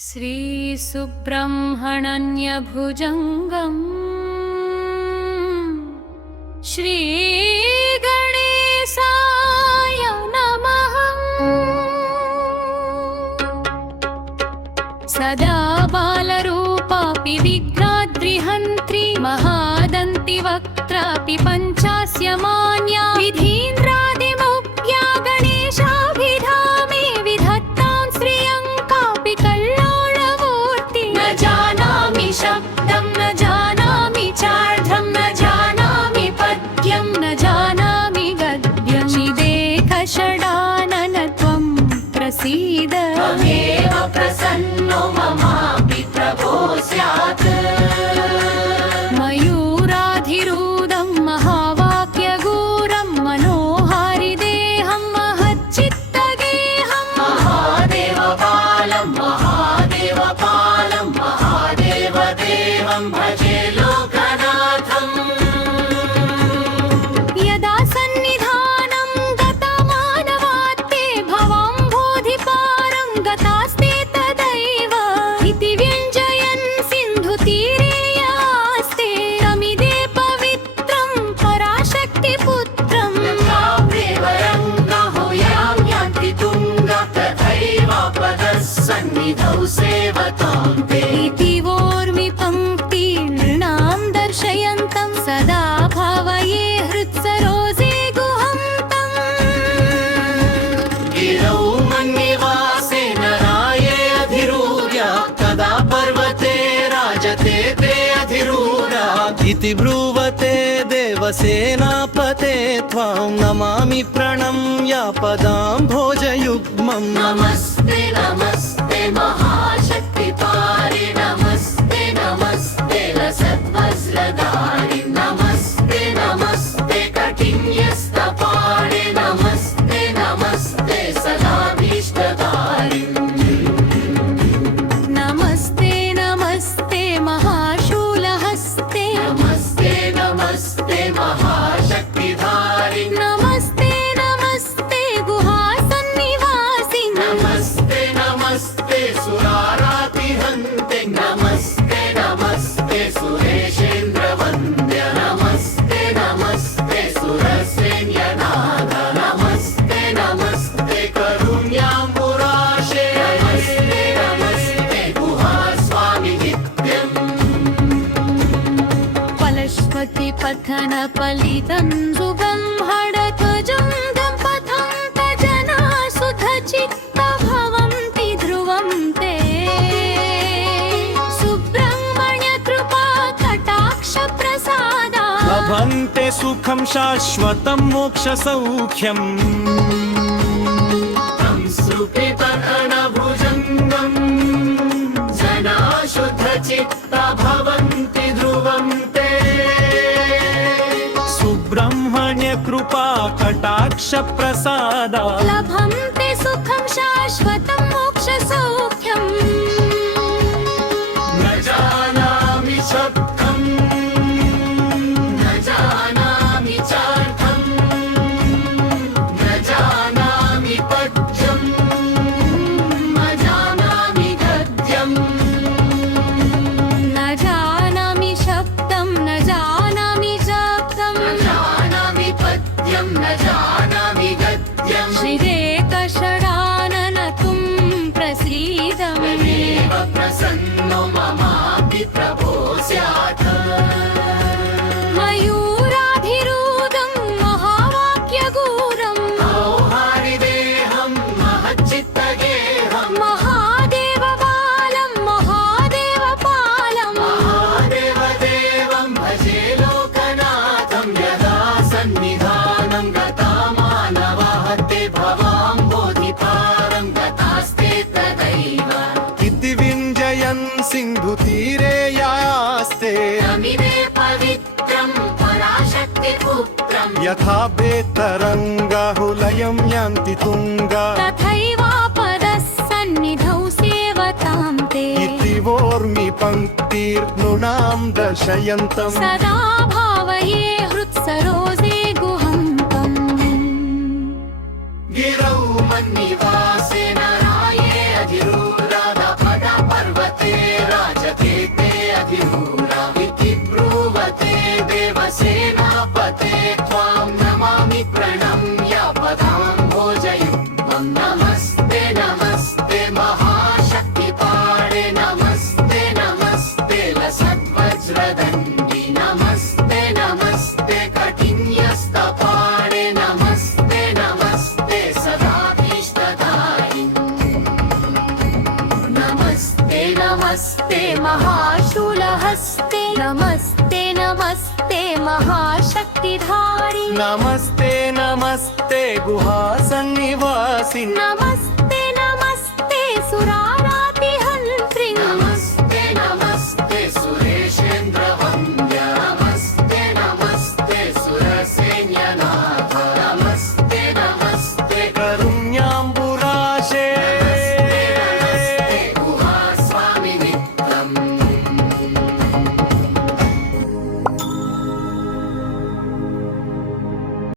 श्रीसुब्रह्मण्यभुजङ्गम् श्रीगणेशाय नमः। सदा बालरूपापि विघ्नाद्रिहन्त्री महादन्ति वक्त्रापि पञ्चास्य मान्या विधीन्द्रादिमुख्या गणेशाभिधामे विधत्तां श्रियङ्कापि कल्याणमूर्ति। न जानामि शब्दं न जानामि चार्धं न जानामि पद्यं न जानामि गद्यं। श्रीदेकषडानन त्वं प्रसीद त्वमेव प्रसन्नो ममापि प्रभो स्यात्। मयूराधिरूढं महावाक्यगूढं मनोहारिदेहं महच्चित्तगेहं महादेवपालं महादेवपालं महादेवदेवं भजे लोकनाथम्। यदा सन्निधानं गतमानवात्ते भवं बोधिपारं गतास्ते तदैव इति व्यञ्जयन् सिन्धुतीरे यास्ते रमिदे पवित्रं पराशक्तिपुत्रम्। यान्ति तुङ्गा तथैवापदः सन्निधौ सेवतां ते। इति वोर्मि पङ्क्तीर्णां दर्शयन्तं सदा भावये हृत्सरोजे गुहन्तम्। गिरौ मन्निवासेन राये अधिरूढ्या तदा पर्वते राजते ते अधिरूढा। इति ब्रुवते देवसेनापते त्वां नमामि प्रणम्य पदाम्भोजयुग्मम्। नमस्ते नमस्ते महाशक्तिपारि नमस्ते नमस्ते लसद्वज्रधारि नमस्ते नमस्ते कठिन्यस्तपाणि नमस्ते नमस्ते सदाभीष्टदारि। नमस्ते नमस्ते महाशूलहस्ते नमस्ते नमस्ते महाशक्तिधारि नमस्ते नमस्ते गुहासन्निवासि नमस्ते नमस्ते सुरारातिहन्ते नमस्ते नमस्ते सुरेशेन्द्रवन्द्य नमस्ते नमस्ते सुरसैन्यनाथ नमस्ते नमस्ते करुण्याम्बुराशे नमस्ते नमस्ते गुहास्वामि नित्यम्। फलश्वतिपथन फलितं सुब्रह्मण्यध्वजं दम्पतं जना सुधचित्ता भवन्ति ध्रुवं ते। सुब्रह्मण्यकृपा कटाक्षप्रसादा लभन्ते सुखं शाश्वतं मोक्षसौख्यम्। तं सुपिपथनभुजङ्गं जना शुद्धचित्ता भवन्ति ध्रुवं ते। सुब्रह्मण्यकृपा कटाक्षप्रसादा लभन्ते सुखं शाश्वतं मोक्षसौख्यम्। न जानामि शब्दं न जानामि चार्थं न जानामि पद्यं न जानामि गद्यं। न जानामि शब्दं न जानामि चार्थं न जानामि पद्यं न जानामि गद्यं। श्रीदेकषडानन त्वं प्रसीद त्वमेव प्रसन्नो ममापि प्रभो स्यात्। मयूराधिरूढं महावाक्यगूढं मनोहारिदेहं महच्चित्तगेहं महादेवपालं महादेवपालं महादेवदेवं भजे लोकनाथं। यदा सन्निधानं गतमानवाः ते भवां बोधिपारं गतास्ते तदैव इति विञ्जयन् सिन्धुतीरे यास्ते रमिदे पवित्रं पराशक्तिपुत्रम्। यथा बेतरङ्गाहुलयं यान्ति तुङ्गा तथैवापदः सन्निधौ सेवतां ते। इति वोर्मि पङ्क्तीर्नृणां दर्शयन्तं सदा भावये हृत्सरोजे गुहन्तम्। गिरौ मन्निवासेन राये अधिरूढा पद उमापते त्वां नमामि प्रणम्य पदाम्भोजयुग्मं नमस्ते नमस्ते महाशक्तिपाणे नमस्ते नमस्ते लसद्वज्रदण्डि नमस्ते नमस्ते कठिन्यस्तपाणे नमस्ते नमस्ते सदाभीष्टदायिन् नमस्ते नमस्ते महाशूलहस्ते नमस्ते नमस्ते महाशक्तिधारी नमस्ते नमस्ते गुहासन्निवासिन् नमस्ते